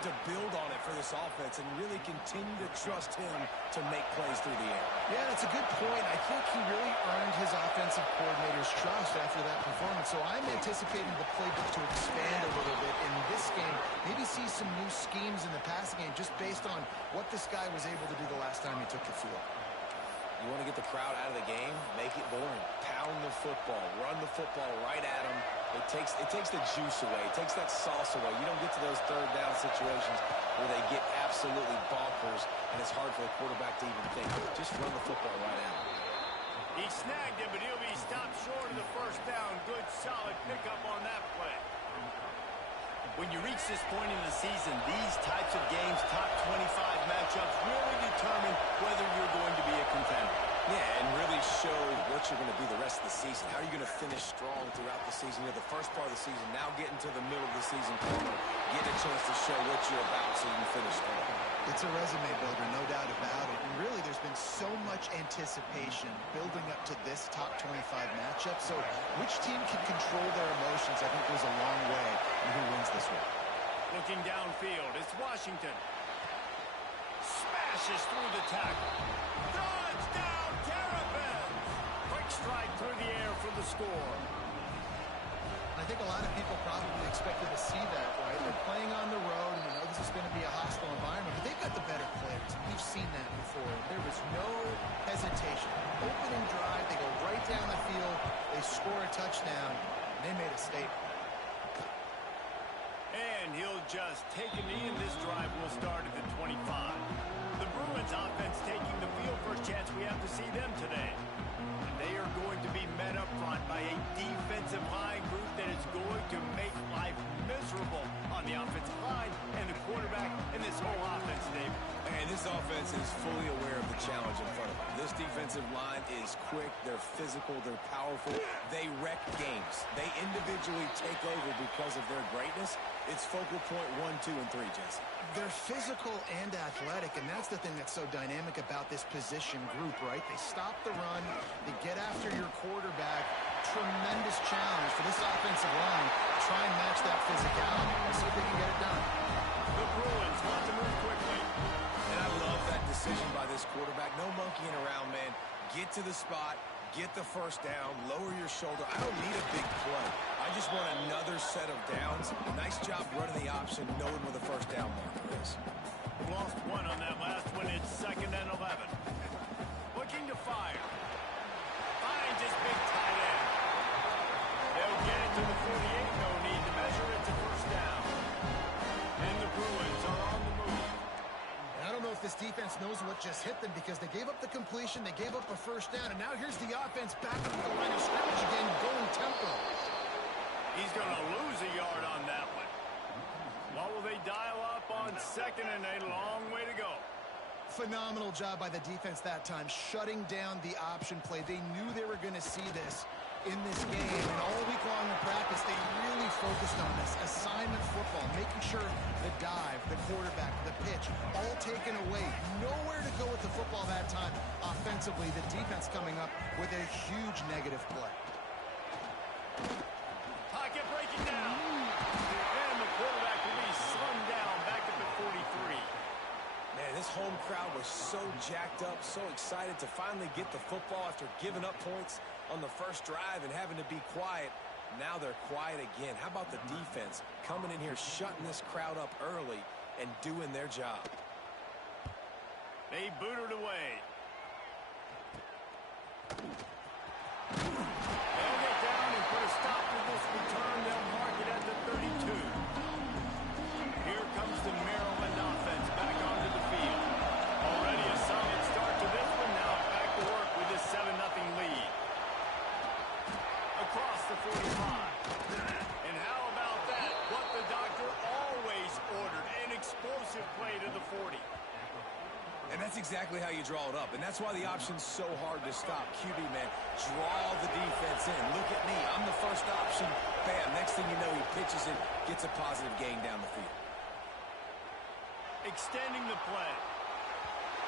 start to build on it for this offense and really continue to trust him to make plays through the air. Yeah, that's a good point. I think he really earned his offensive coordinator's trust after that performance. So I'm anticipating the playbook to expand a little bit in this game. Maybe see some new schemes in the passing game just based on what this guy was able to do the last time he took the field. You want to get the crowd out of the game, make it boring. Pound the football, run the football right at them. It takes the juice away. It takes that sauce away. You don't get to those third down situations where they get absolutely bonkers, and it's hard for the quarterback to even think. Just run the football right at him. He snagged it, but he'll be stopped short of the first down. Good, solid pickup on that play. When you reach this point in the season, these types of games, top 25 matchups, really determine whether you're going to be a contender. Yeah, and really show what you're going to be the rest of the season. How are you going to finish strong throughout the season? You're the first part of the season, now getting to the middle of the season, get a chance to show what you're about so you can finish strong. It's a resume builder, no doubt about it. And really, there's been so much anticipation building up to this top 25 matchup. So which team can control their emotions, I think, goes a long way in who wins this one. Looking downfield, it's Washington. Smashes through the tackle. Touchdown, Terrapins! Quick strike through the air for the score. I think a lot of people probably expected to see that, right? They're playing on the road, and you know this is going to be a hostile environment, but they've got the better players. We've seen that before. There was no hesitation. Opening drive, they go right down the field, they score a touchdown, and they made a statement. And he'll just take a knee, and this drive will start at the 25. The Bruins offense taking the field. First chance we have to see them today. And they are going to be met up front by a defensive line group that is going to make life miserable on the offensive line and the quarterback and this whole offense, Dave. And this offense is fully aware of the challenge in front of them. This defensive line is quick, they're physical, they're powerful. They wreck games. They individually take over because of their greatness. It's focal point 1, 2, and 3, Jesse. They're physical and athletic, and that's the thing that's so dynamic about this position group, right? They stop the run, they get after your quarterback. Tremendous challenge for this offensive line to try and match that physicality. Let's see if they can get it done. The Bruins want to move quickly. And I love that decision by this quarterback. No monkeying around, man. Get to the spot, get the first down, lower your shoulder. I don't need a big play. I just want another set of downs. Nice job running the option, knowing where the first down marker is. Lost one on that last one. It's 2nd and 11. Looking to fire. Finds his big tight end. They'll get it to the 48. No need to measure. It's a first down. And the Bruins are on the move. And I don't know if this defense knows what just hit them because they gave up the completion, they gave up a first down, and now here's the offense back up the line of scrimmage again, going tempo. He's going to lose a yard on that one. What will they dial up on 2nd and 8? Long way to go. Phenomenal job by the defense that time, shutting down the option play. They knew they were going to see this in this game, and all week long in practice, they really focused on this. Assignment football, making sure the dive, the quarterback, the pitch, all taken away. Nowhere to go with the football that time. Offensively, the defense coming up with a huge negative play. Pocket breaking down. And the quarterback will be slung down back up at 43. Man, this home crowd was so jacked up, so excited to finally get the football after giving up points on the first drive and having to be quiet. Now they're quiet again. How about the defense coming in here, shutting this crowd up early and doing their job? They booted away. They'll get down and put a stop to this return. They'll mark it at the 32. Here comes the Maryland offense back onto the field. Already a solid start to this one. Now back to work with this 7-0 lead. Across the 45. And how about that? What the doctor always ordered. An explosive play to the 40. And that's exactly how you draw it up. And that's why the option's so hard to stop. QB, man, draw the defense in. Look at me. I'm the first option. Bam. Next thing you know, he pitches it, gets a positive gain down the field. Extending the play.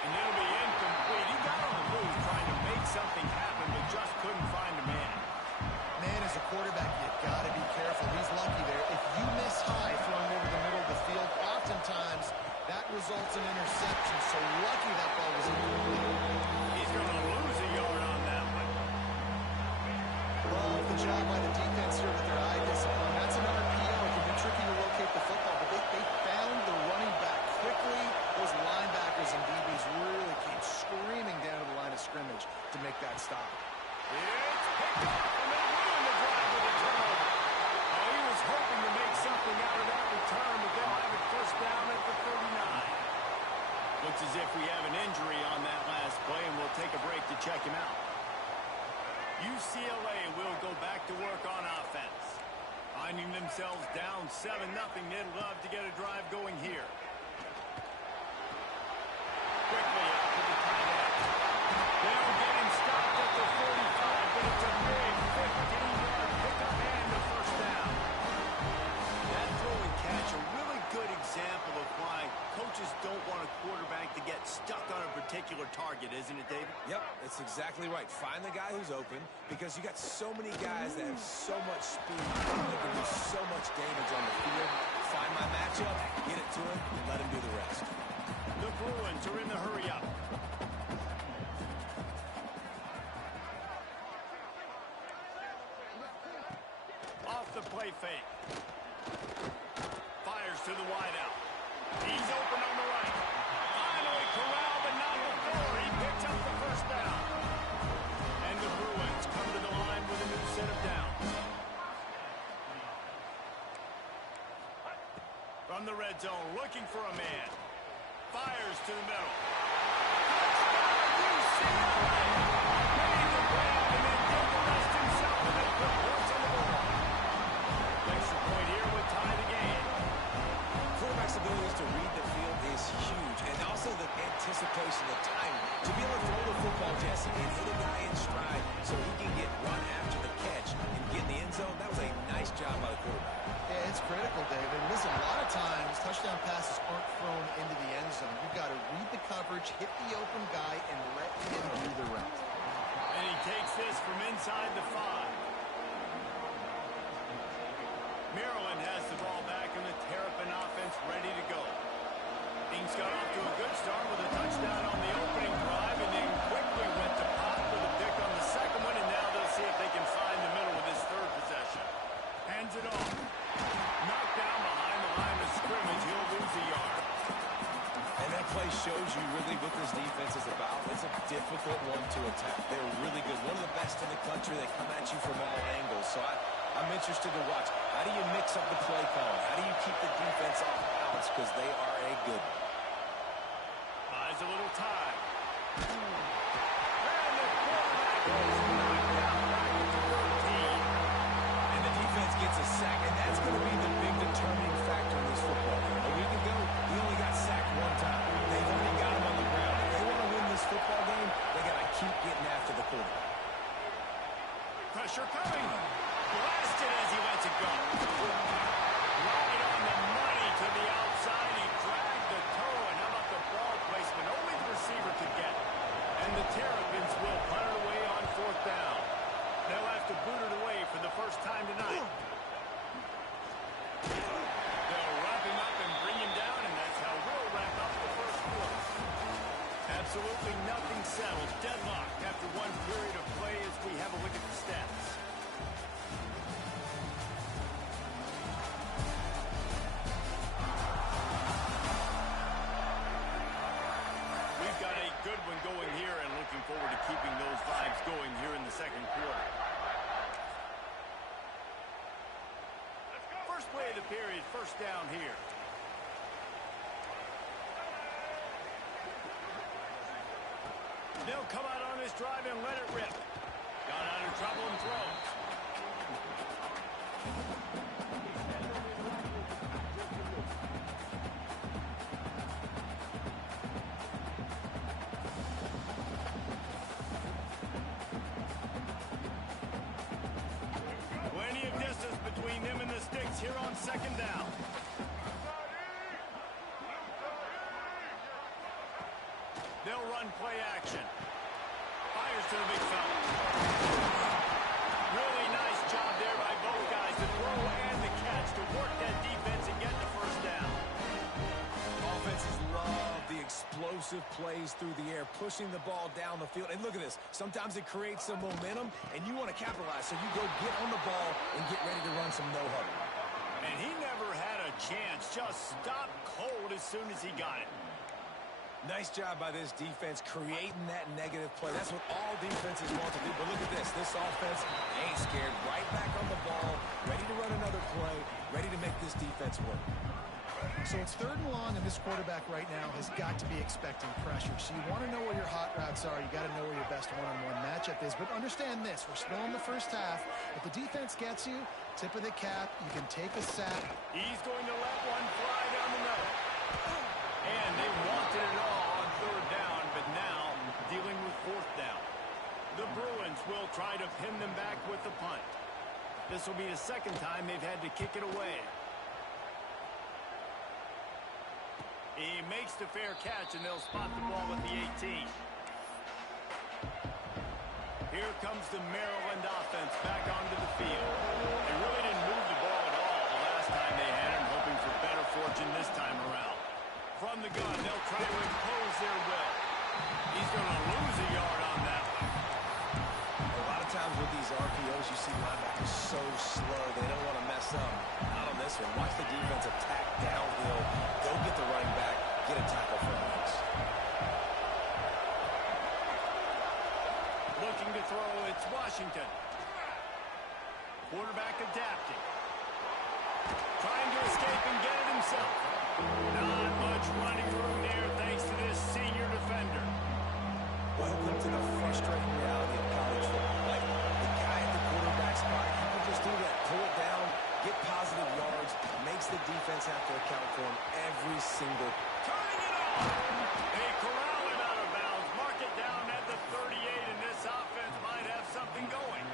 And it'll be incomplete. He got on the move trying to make something happen, but just couldn't find a man. Man, as a quarterback, you got to be careful. He's lucky there. If you miss high throwing over the middle of the field, oftentimes that results in interception. So lucky that ball was incomplete. He's going to lose a yard on that one. Well, the job by the defense here with their eye discipline. That's another PO. It can be tricky to locate the football, but they found the running back quickly. Those linebackers and DBs really came screaming down to the line of scrimmage to make that stop. It's picked off, and they ruined the drive with a turnover. Oh, he was hoping to make something out of that return, but they'll have it first down at the 39. Looks as if we have an injury on that last play, and we'll take a break to check him out. UCLA will go back to work on offense. Finding themselves down 7-0, they'd love to get a drive going here. Quickly out to the tight end. They'll get him stopped at the 45, but it's a big 15-yard pickup and a first down. That throw and catch, a really good example of why coaches don't want a quarterback to get stuck on a particular target, isn't it, David? Yep, that's exactly right. Find the guy who's open, because you got so many guys that have so much speed that can do so much damage on the field. Find my matchup, get it to him, and let him do the rest. The Bruins are in the hurry-up. Off the play fake. Fires to the wideout. He's open on the right. Finally corralled, but not before. He picks up the first down. And the Bruins come to the line with a new set of downs. From the red zone, looking for a man. Fires to the middle. Touchdown, UCLA! Made the grab and then did the rest himself, and they put points on the board. Extra point here would tie the game. Quarterback's ability to read the field is huge, and also the anticipation, the time to be able to throw the football, Jesse, and hit a guy in stride so he can get run after the catch and get in the end zone. That was a nice job by the quarterback. Yeah, it's critical, David. Listen, a lot of times touchdown passes aren't thrown into the end zone. You've got to read the coverage, hit the open guy, and let him do the rest. And he takes this from inside the 5. Maryland has the ball back and the Terrapin offense ready to go. Things got off to a good start with a touchdown on the opening drive and then quickly went to pot with a pick on the second one, and now they'll see if they can find the middle with this third possession. Hands it off. Knocked down behind the line of scrimmage. He'll lose a yard. And that play shows you really what this defense is about. It's a difficult one to attack. They're really good. One of the best in the country. They come at you from all angles. So I'm interested to watch. How do you mix up the play calling? How do you keep the defense off balance? Because they are a good one. Buys a little time. And the quarterback is knocked down back at the 13. And the defense gets a sack, and that's going to be the big determining factor in this football game. A week ago, he only got sacked one time. They've already got him on the ground. If they want to win this football game, they got to keep getting after the quarterback. Pressure coming. Blasted as he lets it go. Right on the money to the outside. He dragged the toe, and how about the ball placement? Only the receiver could get it. And the Terrapins will punt it away on 4th down. They'll have to boot it away for the first time tonight. They'll wrap him up and bring him down, and that's how we'll wrap up the first quarter. Absolutely nothing settled. Deadlocked after one period of play as we have a look at the stats. We've got a good one going here and looking forward to keeping those vibes going here in the second quarter. First play of the period, first down here. They'll come out on this drive and let it rip. Got out of trouble and throws. Plenty of distance between them and the sticks here on second down. They'll run play action. Fires to the big fella. Really nice job there by both guys, the throw and the catch, to work that defense and get the first down. defenses love the explosive plays through the air, pushing the ball down the field. And look at this. Sometimes it creates some momentum, and you want to capitalize. So you go get on the ball and get ready to run some no-huddle. And he never had a chance. Just stopped cold as soon as he got it. Nice job by this defense creating that negative play. That's what all defenses want to do. But look at this. This offense ain't scared. Right back on the ball, ready to run another play, ready to make this defense work. So it's 3rd and long, and this quarterback right now has got to be expecting pressure. So you want to know where your hot routes are. You got to know where your best one-on-one matchup is. But understand this. We're still in the first half. If the defense gets you, tip of the cap, you can take a sack. He's going to let one fly down the middle. And they wanted it all on 3rd down, but now dealing with 4th down. The Bruins will try to pin them back with the punt. This will be the 2nd time they've had to kick it away. He makes the fair catch, and they'll spot the ball at the 18. Here comes the Maryland offense back onto the field. They really didn't move the ball at all the last time they had him, hoping for better fortune this time around. From the gun, they'll try to impose their will. He's going to lose a yard on that one. A lot of times with these RPOs, you see linebackers so slow, they don't want to mess up. Not on this one. Watch the defense attack downhill, go get the running back, get a tackle for a loss. Looking to throw, it's Washington. Quarterback adapting. Trying to escape and get it himself. Not much running room there thanks to this senior defender. Welcome to the frustrating reality of college football. Like, the guy at the quarterback spot, he can just do that. Pull it down, get positive yards, makes the defense have to account for him every single. Turning it on! They corral it out of bounds. Mark it down at the 38, and this offense might have something going.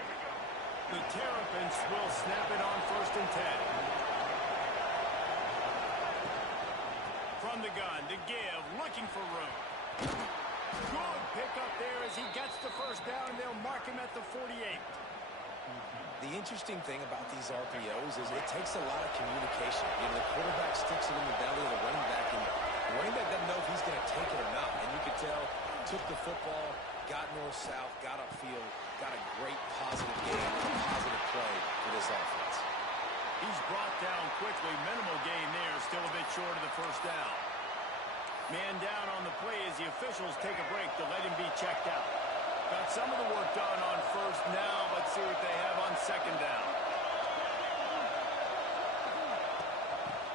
The Terrapins will snap it on 1st and 10. From the gun to give, looking for room. Good pickup there as he gets the 1st down, and they'll mark him at the 48. The interesting thing about these RPOs is it takes a lot of communication. You know, the quarterback sticks it in the belly of the running back, and the running back doesn't know if he's going to take it or not. And you can tell, took the football, got north-south, got upfield, got a great positive game, a positive play for this offense. He's brought down quickly. Minimal gain there, still a bit short of the 1st down. Man down on the play as the officials take a break to let him be checked out. Got some of the work done on 1st now. Let's see what they have on 2nd down.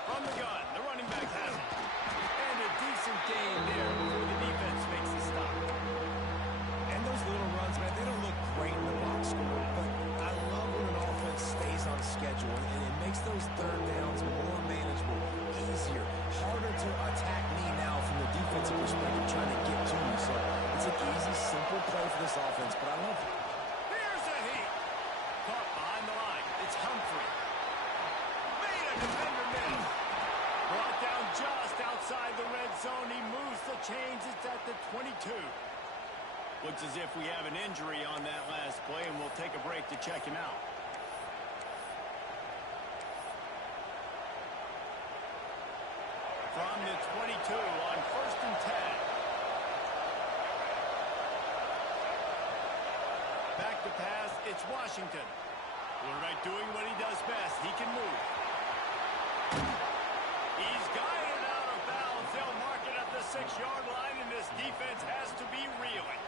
From the gun, the running back has it. And a decent gain there before the defense makes the stop. And those little runs, man, they don't look great in the box score, but I love when an offense stays on schedule, and it makes those 3rd downs more manageable, easier, harder to attack me now from the defensive perspective trying to get to you. So it's an easy, simple play for this offense, but I love it. Here's a heat. Caught behind the line. It's Humphrey. Made a defender miss. Brought down just outside the red zone. He moves the chains. It's at the 22. Looks as if we have an injury on that last play, and we'll take a break to check him out. From the 22 on 1st and 10. Back to pass, it's Washington. Quarterback doing what he does best. He can move. He's guided out of bounds. They'll mark it at the 6-yard line, and this defense has to be reeling.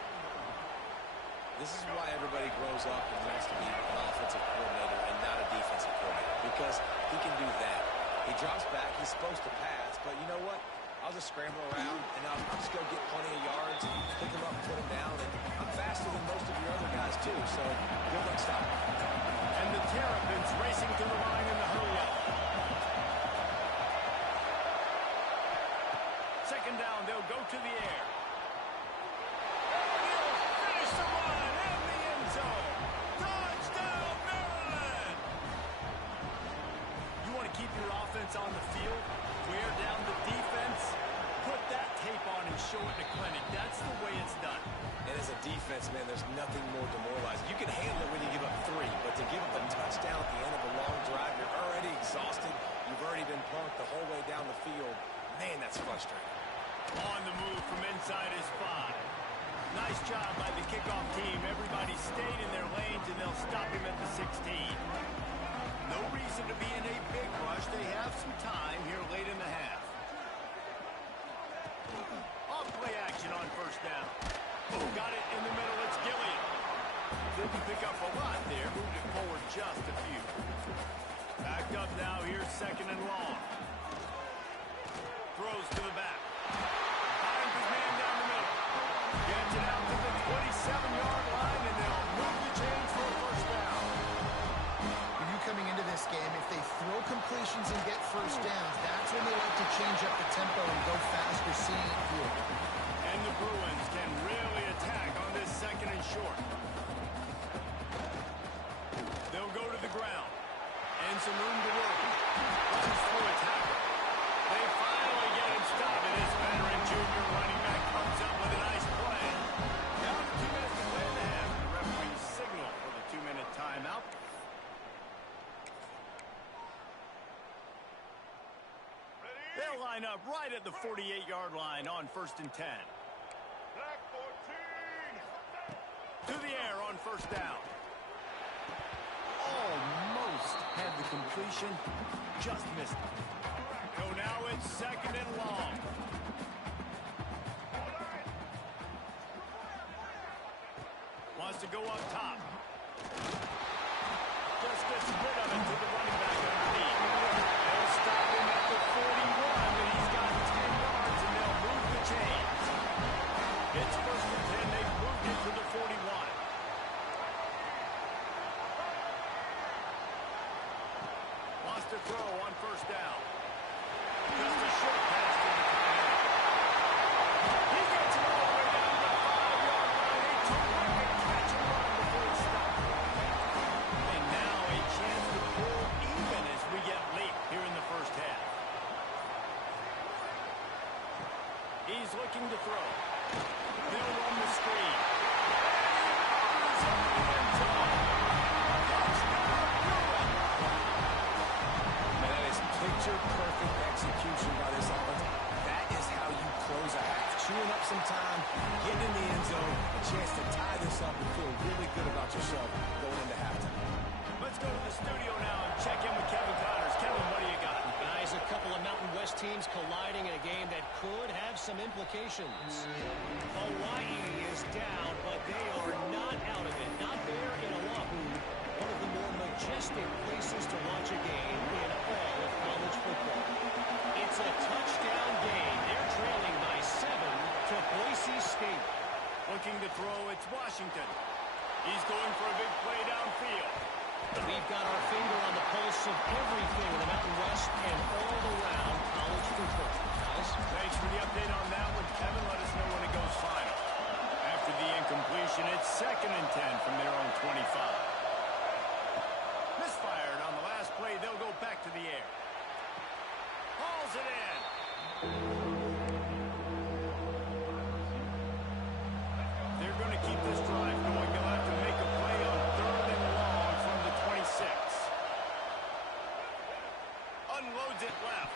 This is why everybody grows up and wants to be an offensive coordinator and not a defensive coordinator, because he can do that. He drops back. He's supposed to pass, but you know what? I'll just scramble around, and I'll just go get plenty of yards, pick him up, put him down, and I'm faster than most of your other guys, too, so good luck stopping. And the Terrapins racing to the line in the hurry-up. 2nd down, they'll go to the air. On the field, wear down the defense, put that tape on and show it to clinic. That's the way it's done. And as a defense, man, there's nothing more demoralizing. You can handle it when you give up 3, but to give up a touchdown at the end of a long drive, you're already exhausted. You've already been punked the whole way down the field. Man, that's frustrating. from inside his 5. Nice job by the kickoff team. Everybody stayed in their lanes, and they'll stop him at the 16. No reason to be in a big rush. They have some time here late in the half. Off-play action on first down. Oh, got it in the middle. It's Gilliam. Didn't pick up a lot there. Moved it forward just a few. Backed up now. Here's second and long. Throws to the back. Finds his man down the middle. Gets it out to the 27-yard line, and they'll move the chains for a first down. Coming into this game, if they throw completions and get first downs, that's when they like to change up the tempo and go faster, seeing it through. And the Bruins can really attack on this second and short. They'll go to the ground. And some room to work. Runs through a tackle. They finally get him stopped, and this veteran junior running back comes up with a nice play. Down to 2 minutes to play in the half. The referee signal for the 2-minute timeout. They'll line up right at the 48-yard line on 1st and 10. Black 14. To the air on first down. Almost had the completion. Just missed it. So now it's second and long. Wants to go up top. Just gets rid of it to the running back underneath. They'll stop him at the 41, but he's got 10 yards, and they'll move the chains. It's 1st and 10. They've moved it to the 41. Wants to throw on first down. Just a short pass to the tight end. He gets it all the way down to the 5-yard line. A terrific catch and run before he stopped. And now a chance to pull even as we get late here in the first half. He's looking to throw. They'll run the screen. Man, that is picture-perfect execution by this offense. That is how you close a half. Chewing up some time, getting in the end zone, a chance to tie this up and feel really good about yourself going into halftime. Let's go to the studio now and check in with Kevin Connors. Kevin, what do you got? Guys, a couple of Mountain West teams colliding in a game that could have some implications. Hawaii is down, but they are not out of it. Not there in Oahu, one of the more majestic places to watch a game in all of college football. It's a touchdown game. They're trailing by 7 to Boise State. Looking to throw, it's Washington. He's going for a big play downfield. We've got our finger on the pulse of everything in the Mountain West and all around college football. Guys, thanks for the update on that one, Kevin. Let us know when it goes final. After the incompletion, it's 2nd and 10 from their own 25. Misfired on the last play. They'll go back to the air. Hauls it in. They're going to keep this drive going. They'll have to make a play on 3rd and long from the 26. Unloads it left.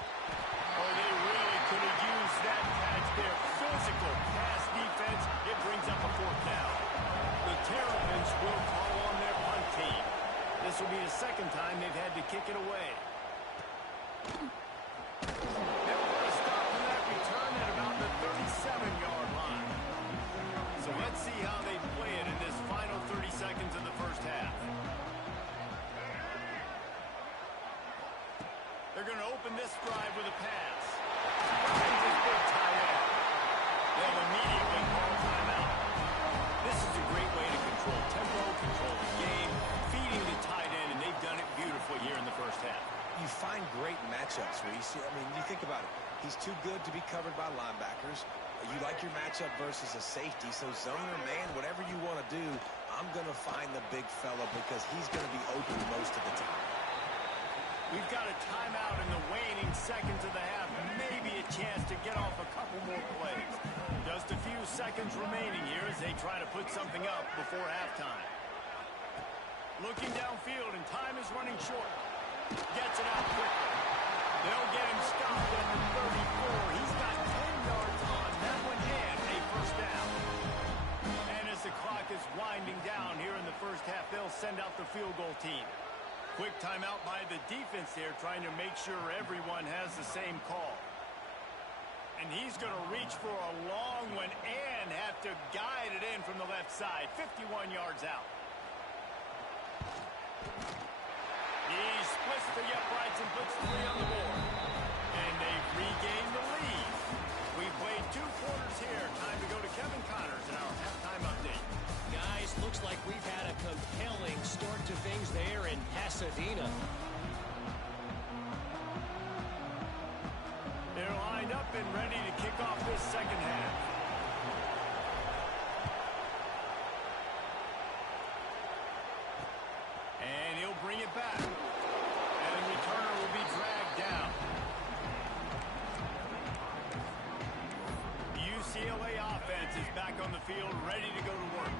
Oh, they really could have used that catch there. Physical pass defense. It brings up a 4th down. The Terrapins will call on their punt team. This will be the 2nd time they've had to kick it away. They'll put a stop on that return at about the 37-yard line. So let's see how they play it in this final 30 seconds of the first half. They're going to open this drive with a pass. Finds his big tight end. They'll immediately call timeout. This is a great way to control tempo, control the game, feeding the tight end, and they've done it beautifully here in the first half. You find great matchups, Reese. I mean, you think about it. He's too good to be covered by linebackers. You like your matchup versus a safety, so zone or man, whatever you want to do, I'm going to find the big fella because he's going to be open most of the time. We've got a timeout in the waning seconds of the half. Maybe a chance to get off a couple more plays. Just a few seconds remaining here as they try to put something up before halftime. Looking downfield, and time is running short. Gets it out quickly. They'll get him stopped at the 34. He's got 10 yards on that one in. field goal team. Quick timeout by the defense there, trying to make sure everyone has the same call. And he's going to reach for a long one and have to guide it in from the left side. 51 yards out. He splits the uprights and puts 3 on the board. And they've regained the lead. We've played 2 quarters here. Time to go to Kevin Connors in our halftime update. Guys, looks like we've had a compelling start to things there in Pasadena. They're lined up and ready to kick off this second half. And he'll bring it back. And the returner will be dragged down. UCLA offense is back on the field, ready to go to work.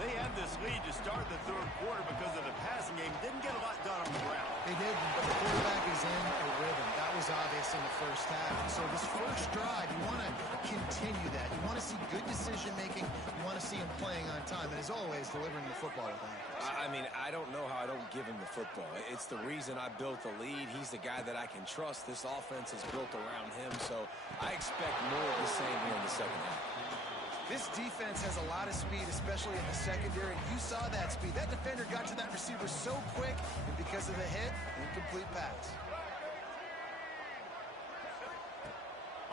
They had this lead to start the third quarter because of the passing game. Didn't get a lot done on the ground. They didn't, but the quarterback is in a rhythm. That was obvious in the first half. And so this first drive, you want to continue that. You want to see good decision-making. You want to see him playing on time. And as always, delivering the football with accuracy. I mean, I don't know how I don't give him the football. It's the reason I built the lead. He's the guy that I can trust. This offense is built around him. So I expect more of the same here in the second half. This defense has a lot of speed, especially in the secondary. You saw that speed. That defender got to that receiver so quick, and because of the hit, incomplete pass.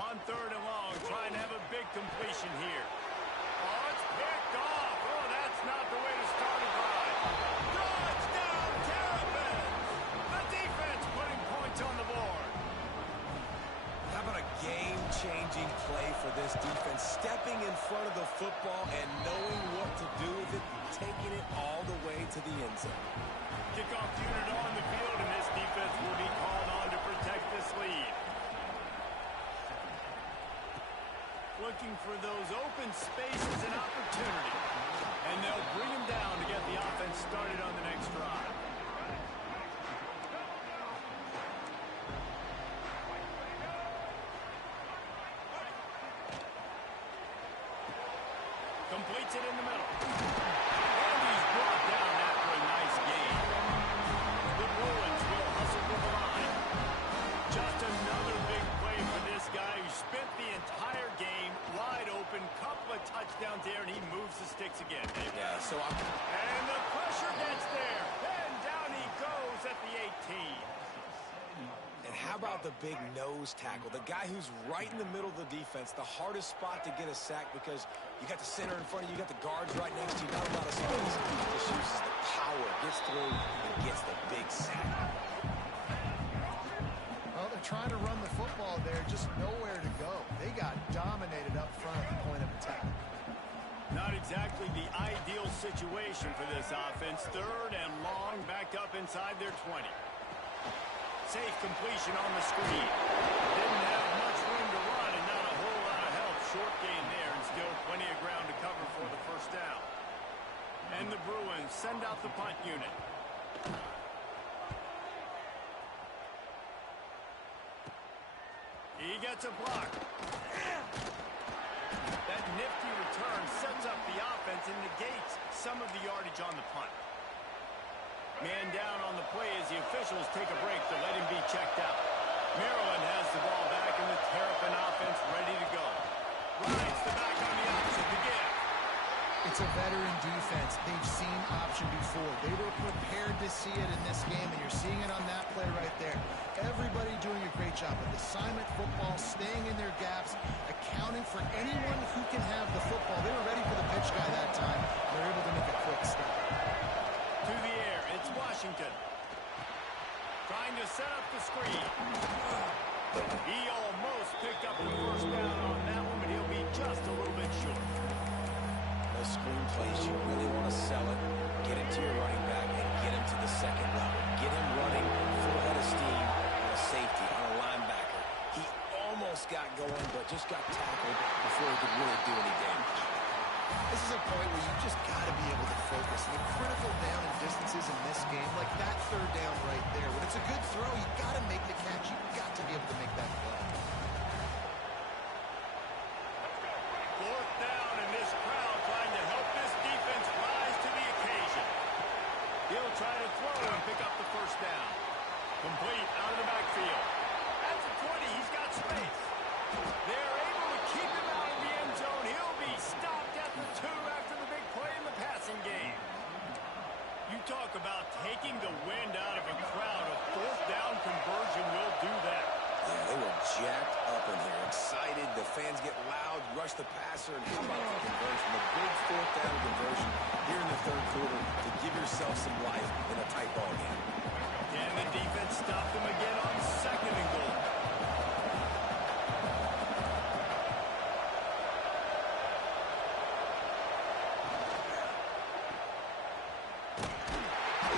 On 3rd and long, trying to have a big completion here. Oh, it's picked off. Oh, that's not the way to start a drive. Touchdown, Terrapins! The defense putting points on the board. How about a game-changing play for this defense? Stepping in front of the football and knowing what to do with it, taking it all the way to the end zone. Kickoff unit on the field, and this defense will be called on to protect this lead. Looking for those open spaces and opportunity. And they'll bring him down to get the offense started on the next drive. Completes it in the middle. And he's brought down after a nice gain. The Bruins will hustle to the line. Just another big play for this guy who spent the entire game wide open. Couple of touchdowns there, and he moves the sticks again. Yeah, so And the pressure gets there. And down he goes at the 18. And how about the big nose tackle? The guy who's right in the middle of the defense, the hardest spot to get a sack because you got the center in front of you, you got the guards right next to you, not a lot of space. Just uses the power, gets through, and gets the big sack. Well, they're trying to run the football there, just nowhere to go. They got dominated up front at the point of attack. Not exactly the ideal situation for this offense. 3rd and long, backed up inside their 20. Safe completion on the screen. Didn't have much room to run and not a whole lot of help. Short gain there and still plenty of ground to cover for the first down. And the Bruins send out the punt unit. He gets a block. That nifty return sets up the offense and negates some of the yardage on the punt. Man down on the play as the officials take a break to let him be checked out. Maryland has the ball back and the Terrapin offense ready to go. Rides the back on the option to give. It's a veteran defense. They've seen option before. They were prepared to see it in this game, and you're seeing it on that play right there. Everybody doing a great job with assignment football, staying in their gaps, accounting for anyone who can have the football. They were ready for the pitch guy that time. They're able to make a quick stop. To the air, it's Washington. Trying to set up the screen. He almost picked up the first down on that one, but he'll be just a little bit short. Those screen plays, you really want to sell it, get it to your running back, and get him to the second level. Get him running full head of steam on a safety, on a linebacker. He almost got going, but just got tackled before he could really do any damage. This is a point where you just got to be able to focus. The critical down and distances in this game, like that 3rd down right there. When it's a good throw, you got to make the catch. You've got to be able to make that play. 4th down, and this crowd trying to help this defense rise to the occasion. He'll try to throw and pick up the first down. Complete out of the backfield. At the 20, he's got space. They're able to keep him out of the end zone. He'll be stopped at the 2 after the big play in the passing game. You talk about taking the wind out of a crowd. A fourth down conversion will do that. Yeah, they were jacked up in here, excited. The fans get loud, rush the passer, and how about the conversion? The big fourth down conversion here in the third quarter to give yourself some life in a tight ball game. And the defense stopped them again on second and goal.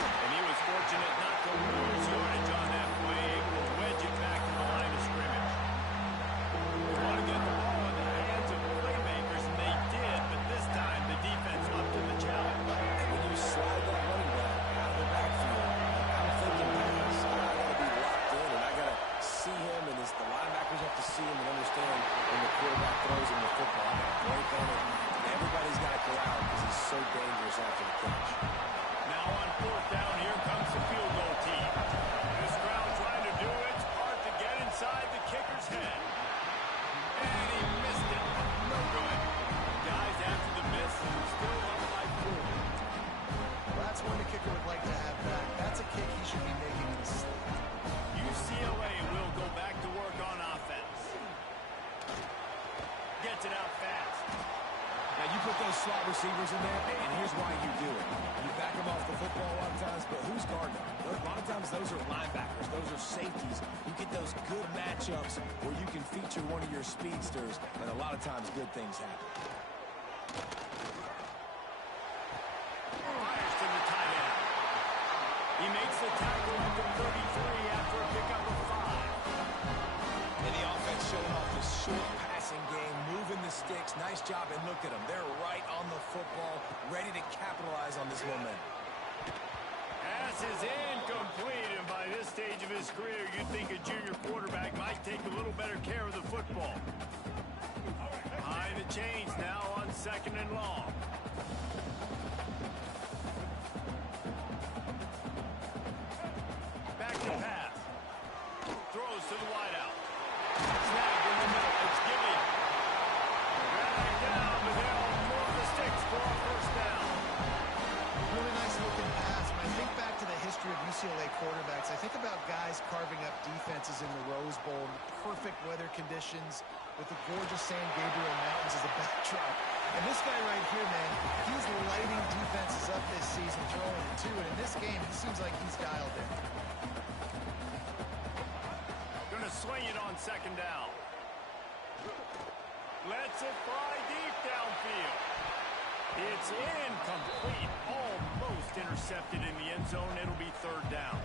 And he was fortunate not to lose yardage on that play, able to wedge it back to the line of scrimmage. They want to get the ball in the hands of playmakers, and they did, but this time the defense up to the challenge. And when you slide that running back out of the backfield, I'm thinking, I got to be locked in, and I got to see him, and the linebackers have to see him and understand when the quarterback throws him the football. I got to break on it, and everybody's got to corral because he's so dangerous after the catch. Now on fourth down, here comes the field goal team. This crowd trying to do its part to get inside the kicker's head. And he missed it. No good. Guys, after the miss, still up by 4. Well, that's one the kicker would like to have back. That's a kick he should be making in his sleep. UCLA will go back to work on offense. Gets it out fast. Now, you put those slot receivers in there, and here's why you do it. You back them off the football a lot of times, but who's guarding them? A lot of times, those are linebackers. Those are safeties. You get those good matchups where you can feature one of your speedsters, and a lot of times, good things happen. Fires to the tight end. He makes the tackle at the 33 after a pickup of 5. And the offense showing off the short passing game, moving the sticks. Nice job, and look at them. They're right on the football, ready to capitalize on this momentum. Pass is incomplete, and by this stage of his career, you'd think a junior quarterback might take a little better care of the football. Behind the chains now on second and long. Back to pass. Throws to the wideout. Snagged in the middle. It's Gibby. Dragged down, but they'll move the sticks for a first down. Really nice looking pass. When I think back to the history of UCLA quarterbacks, I think about guys carving up defenses in the Rose Bowl in perfect weather conditions with the gorgeous San Gabriel Mountains as a backdrop. And this guy right here, man, he's lighting defenses up this season, throwing it too. And in this game, he seems like he's dialed in. Gonna swing it on second down. Lets it fly deep downfield. It's incomplete. Almost intercepted in the end zone. It'll be third down.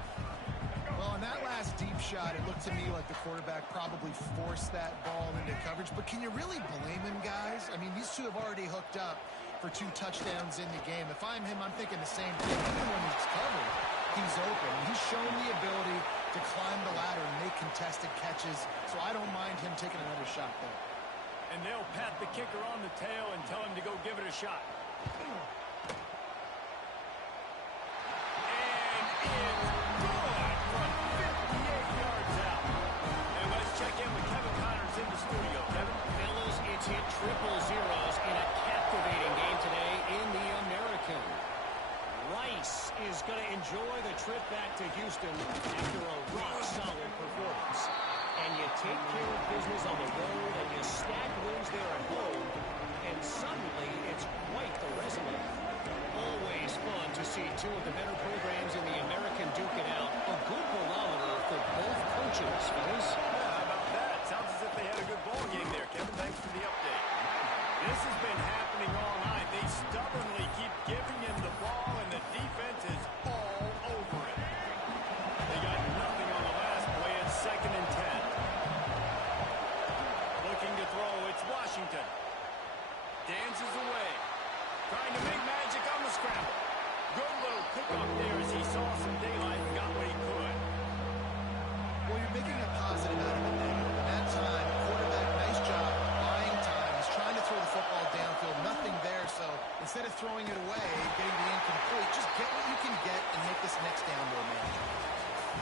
Well, on that last deep shot, it looked to me like the quarterback probably forced that ball into coverage. But can you really blame him, guys? I mean, these two have already hooked up for 2 touchdowns in the game. If I'm him, I'm thinking the same thing. Even when he's covered, he's open. He's shown the ability to climb the ladder and make contested catches. So I don't mind him taking another shot there. And they'll pat the kicker on the tail and tell him to go give it a shot. And it's good from 58 yards out. And let's check in with Kevin Connors in the studio. Kevin? Fellas, it's hit triple zeros in a captivating game today in the American. Rice is going to enjoy the trip back to Houston after a rock-solid performance. And you take care of business on the road, and you stack wins there at home, and suddenly it's quite the resume. Always fun to see two of the better programs in the American duke it out. A good barometer for both coaches, fellas. How about that? Sounds as if they had a good ball game there, Kevin. Thanks for the update. This has been happening all night. They stubbornly keep giving him the ball, and the defense is all over it. They got nothing on the last play. It's second and 10. Looking to throw. It's Washington. Dances away. Trying to make magic on the scramble. Good little pickup there as he saw some daylight and got what he could. Well, you're making a positive out of the negative. And that time, quarterback, nice job, buying time. He's trying to throw the football downfield. Nothing there, so instead of throwing it away, getting the incomplete. Just get what you can get and make this next down more manageable.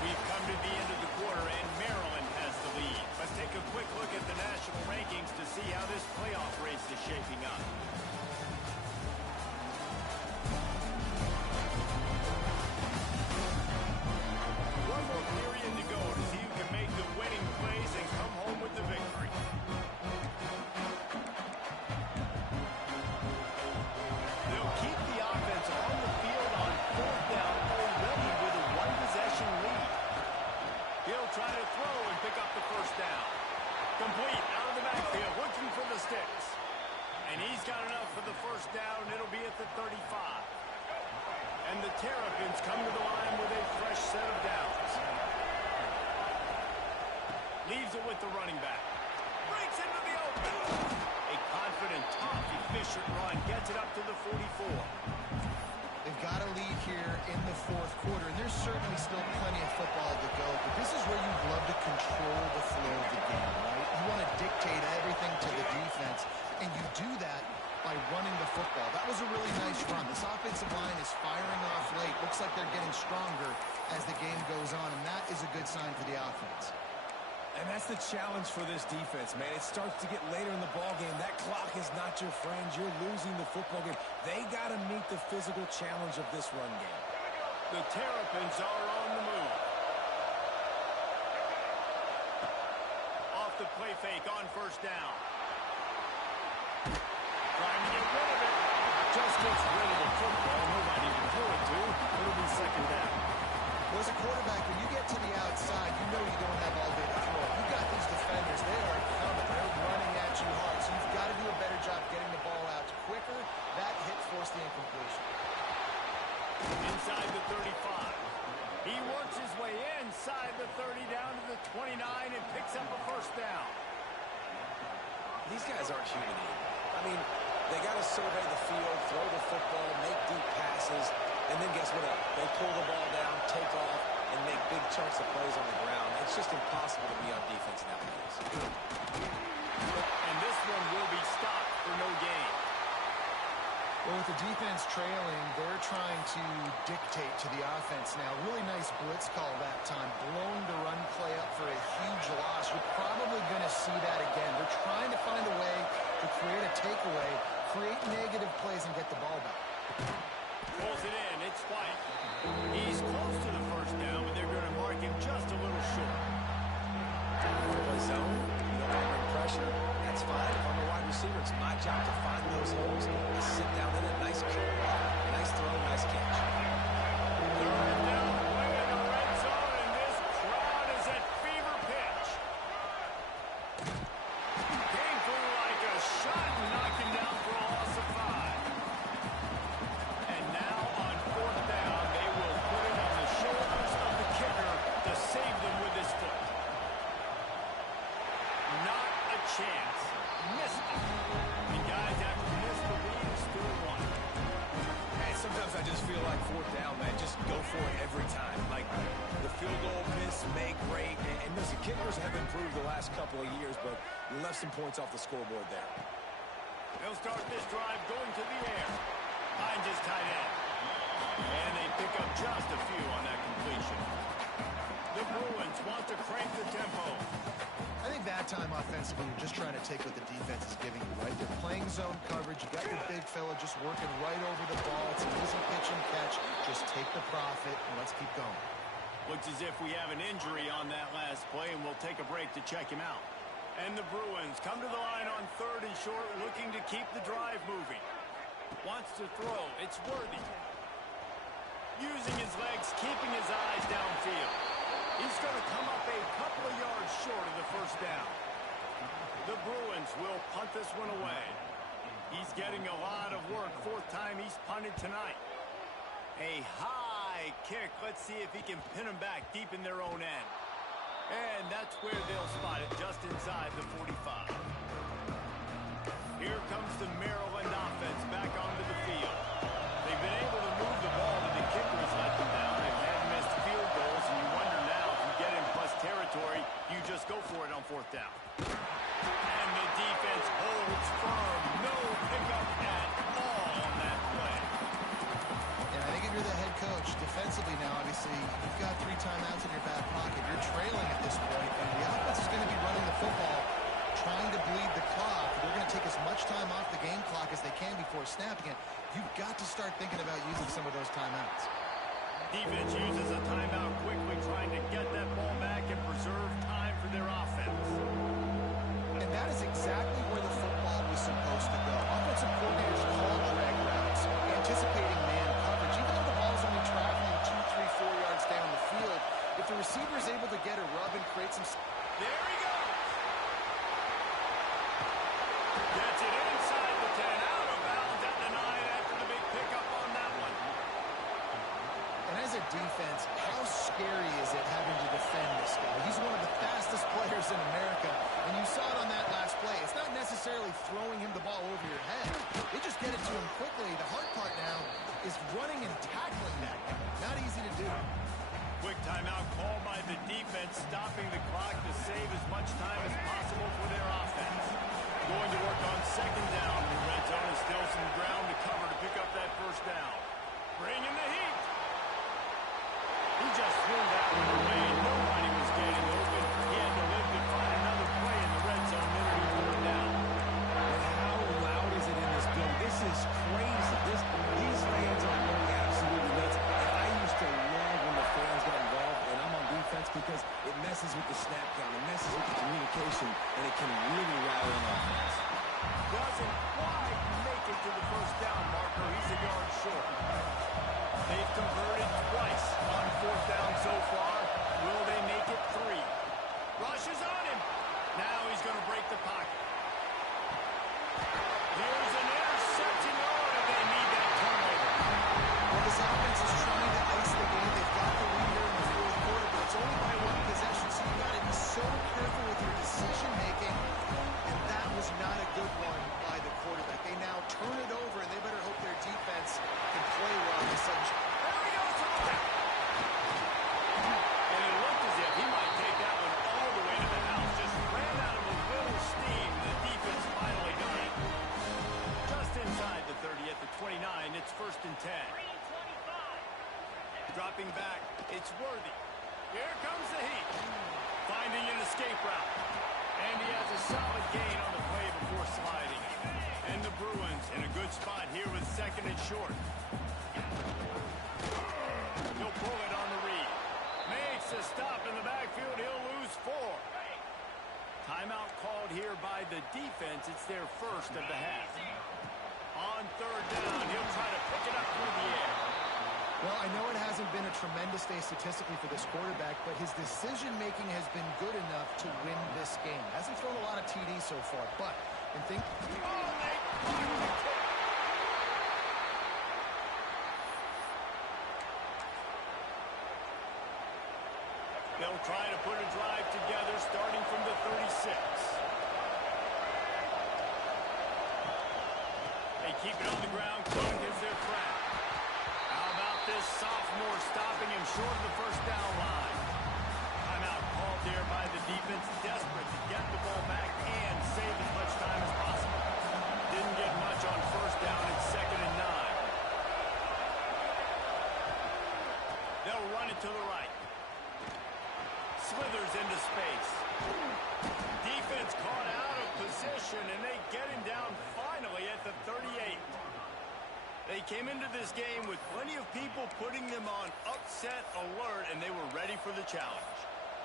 We've come to the end of the quarter, and Maryland has the lead. Let's take a quick look at the national rankings to see how this playoff race is shaping up. One more period to go to see who can make the winning plays and come home with the victory. They'll keep the offense on the field on fourth down already with a one-possession lead. He'll try to throw and pick up the first down. Complete out of the backfield, looking for the sticks. And he's got enough for the first down. It'll be at the 35. And the Terrapins come to the line with a fresh set of downs. Leaves it with the running back. Breaks into the open. A confident, tough, efficient run. Gets it up to the 44. They've got a lead here in the fourth quarter, and there's certainly still plenty of football to go, but this is where you'd love to control the flow of the game, right? You want to dictate everything to the defense, and you do that by running the football. That was a really nice run. This offensive line is firing off late. Looks like they're getting stronger as the game goes on, and that is a good sign for the offense. And that's the challenge for this defense, man. It starts to get later in the ballgame. That clock is not your friend. You're losing the football game. They got to meet the physical challenge of this run game. The Terrapins are on the move. Off the play fake on first down. Trying to get rid of it. Just gets rid of the football. He might even throw it to. It'll be second down. Well, as a quarterback, when you get to the outside, you know you don't have all day to throw. You got these defenders. They are coming. They're running at you hard. So you've got to do a better job getting the ball out quicker. That hit forced the incompletion. Inside the 35. He works his way inside the 30 down to the 29 and picks up a first down. These guys aren't human. I mean, they got to survey the field, throw the football, make deep passes, and then guess what? They pull the ball down, take off, and make big chunks of plays on the ground. It's just impossible to be on defense nowadays. And this one will be stopped for no gain. Well, with the defense trailing, they're trying to dictate to the offense now. Really nice blitz call that time. Blowing the run play up for a huge loss. You're probably going to see that again. They're trying to find a way to create a takeaway, create negative plays, and get the ball back. Pulls it in. It's White. He's close to the first down, but they're going to mark him just a little short. Play zone. You don't want to bring pressure. That's fine. If I'm a wide receiver, it's my job to find those holes. I sit down in it. Nice curl, nice throw, nice catch. Third down, play in the red zone, and this crowd is at fever pitch. Came through like a shot and knocked him down for a loss of 5. And now on fourth down, they will put it on the shoulders of the kicker to save them with his foot. Not a chance. Missed it. And guys, after you miss the lead, it's still one. Hey, sometimes I just feel like fourth down, man. Just go for it every time. Like the field goal, miss, make, great. And listen, kickers have improved the last couple of years, but you left some points off the scoreboard there. They'll start this drive going to the air. Hines is tight end. And they pick up just a few on that completion. The Bruins want to crank the tempo. I think that time offensively, you're just trying to take what the defense is giving you, right? They're playing zone coverage. You got your big fella just working right over the ball. It's an easy pitch and catch. Just take the profit, and let's keep going. Looks as if we have an injury on that last play, and we'll take a break to check him out. And the Bruins come to the line on third and short, looking to keep the drive moving. Wants to throw. It's Worthy. Using his legs, keeping his eyes downfield. He's going to come up a couple of yards short of the first down. The Bruins will punt this one away. He's getting a lot of work. Fourth time he's punted tonight. A high kick. Let's see if he can pin them back deep in their own end. And that's where they'll spot it, just inside the 45. Here comes the Maryland offense back onto the field. They've been able to move the ball, but the kicker has let them down. They've had missed field goals, and you wonder now if you get in plus territory, you just go for it on fourth down. And the defense holds firm. No pickup at all on that play. as much time off the game clock as they can before snapping it, you've got to start thinking about using some of those timeouts. Defense uses a timeout quickly, trying to get that ball back and preserve time for their offense. And that is exactly where the football was supposed to go. Offensive coordinators call drag routes, anticipating man coverage. Even though the ball is only traveling 2, 3, 4 yards down the field, if the receiver is able to get a rub and create some... There he goes! Gets it inside the 10, out of bounds at the 9 after the big pickup on that one. And as a defense, how scary is it having to defend this guy? He's one of the fastest players in America, and you saw it on that last play. It's not necessarily throwing him the ball over your head. They just get it to him quickly. The hard part now is running and tackling that guy. Not easy to do. Quick timeout called by the defense, stopping the clock to save as much time as possible for their offense. Going to work on second down. The red zone is still some ground to cover to pick up that first down. Bringing the heat. He just threw that one away. Nobody was getting open. He had to live to find another play in the red zone minute he threw it down. And how loud is it in this building? This is crazy. These fans are going absolutely nuts. And I used to love when the fans got involved, and I'm on defense because it messes with the snap count. It messes with the communication, and it can really rattle an offense. Doesn't quite make it to the first down marker. He's a yard short. They've converted twice on fourth down so far. Will they make it 3? Rushes on him. Now he's going to break the pocket. Here's an interception. Oh, and they need that turnover. Well, this offense is trying to ice the game. They've got the lead here in the fourth quarter, but it's only by 1 possession, so you've got to be so careful with your decision-making. And that was not a good one by the quarterback. They now turn it over, and they better hope their defense can play well in such... There he goes for the count. And it looked as if he might take that one all the way to the house. Just ran out of a little steam. The defense finally got it. Just inside the 30 at the 29. It's first and 10. Dropping back. It's Worthy. Here comes the heat. Finding an escape route. And he has a solid gain on the play before sliding. And the Bruins in a good spot here with second and short. He'll pull it on the read. Makes a stop in the backfield. He'll lose 4. Timeout called here by the defense. It's their first of the half. On third down, he'll try to pick it up through the air. Well, I know it hasn't been a tremendous day statistically for this quarterback, but his decision-making has been good enough to win this game. Hasn't thrown a lot of TDs so far, but and think... Oh, they blocked the kick. They'll try to put a drive together starting from the 36. They keep it on the ground. Cook is their threat. How about this sophomore stopping him short of the first down line? Timeout called there by the defense, desperate to get the ball back and save as much time as possible. Didn't get much on first down. It's second and 9. They'll run it to the right. Slithers into space. Defense caught out of position, and they get him down finally at the 38. They came into this game with plenty of people putting them on upset alert, and they were ready for the challenge.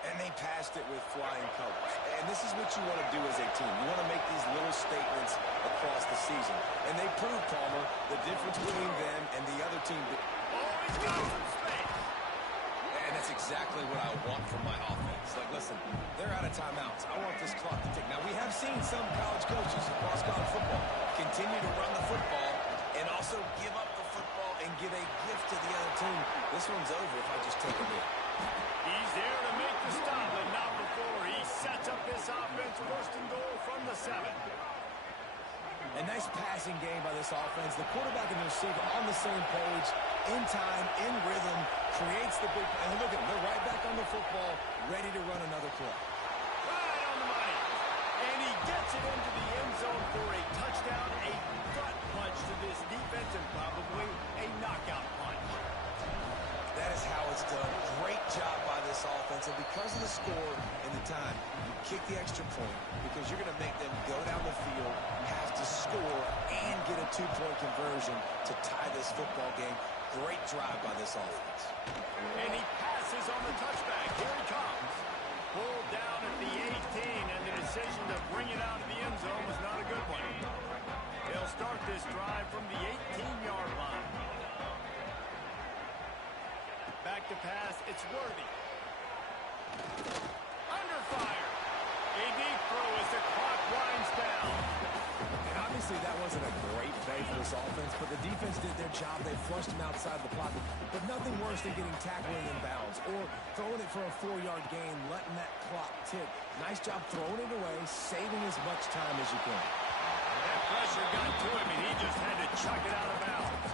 And they passed it with flying colors. And this is what you want to do as a team. You want to make these little statements across the season. And they proved, Palmer, the difference between them and the other team. Oh, he's got some space. And that's exactly what I want from my offense. Like, listen, they're out of timeouts. I want this clock to tick. Now, we have seen some college coaches across college football continue to run the football and also give up the football and give a gift to the other team. This one's over if I just take a hit. He's there to make the stop, but not before. He sets up this offense first and goal from the 7. A nice passing game by this offense. The quarterback and the receiver on the same page, in time, in rhythm, creates the big play. And look at them. They're right back on the football, ready to run another play. Right on the money. And he gets it into the end zone for a touchdown, a gut punch to this defense, and probably a knockout punch. That is how it's done. Great job by this offense. And because of the score and the time, you kick the extra point because you're going to make them go down the field, have to score, and get a two-point conversion to tie this football game. Great drive by this offense. And he passes on the touchback. Here he comes. Pulled down at the 18, and the decision to bring it out of the end zone was not a good one. They'll start this drive from the 18-yard line. Back to pass. It's Worthy. Under fire. A deep throw as the clock winds down. And obviously that wasn't a great play for this offense, but the defense did their job. They flushed him outside the pocket. But nothing worse than getting tackled in bounds or throwing it for a 4-yard gain, letting that clock tick. Nice job throwing it away, saving as much time as you can. That pressure got to him, and he just had to chuck it out of bounds.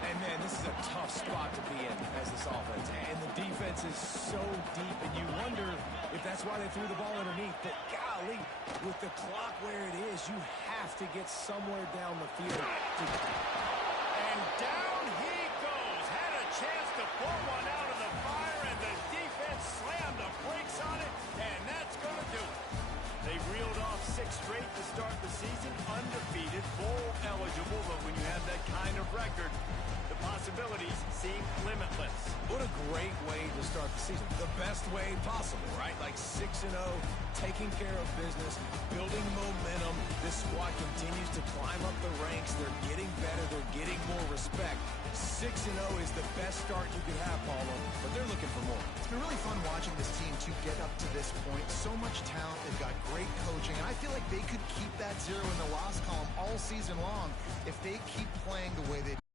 And, man, this is a tough spot to be in as this offense. And the defense is so deep, and you wonder if that's why they threw the ball underneath. But, golly, with the clock where it is, you have to get somewhere down the field. And down he goes. Had a chance to pull one out of the fire, and the defense slammed the brakes on it, and that's going to do it. They reeled off 6 straight to start the season, undefeated, bowl eligible, but when you have that kind of record, the possibilities seem limitless. What a great way to start the season. The best way possible, right? Like 6-0, taking care of business, building momentum. This squad continues to climb up the ranks. They're getting better. They're getting more respect. 6-0 is the best start you could have, Paulo, but they're looking for more. It's been really fun watching this team to get up to this point. So much talent. They've got great coaching, and I feel like they could keep that 0 in the loss column all season long if they keep playing the way they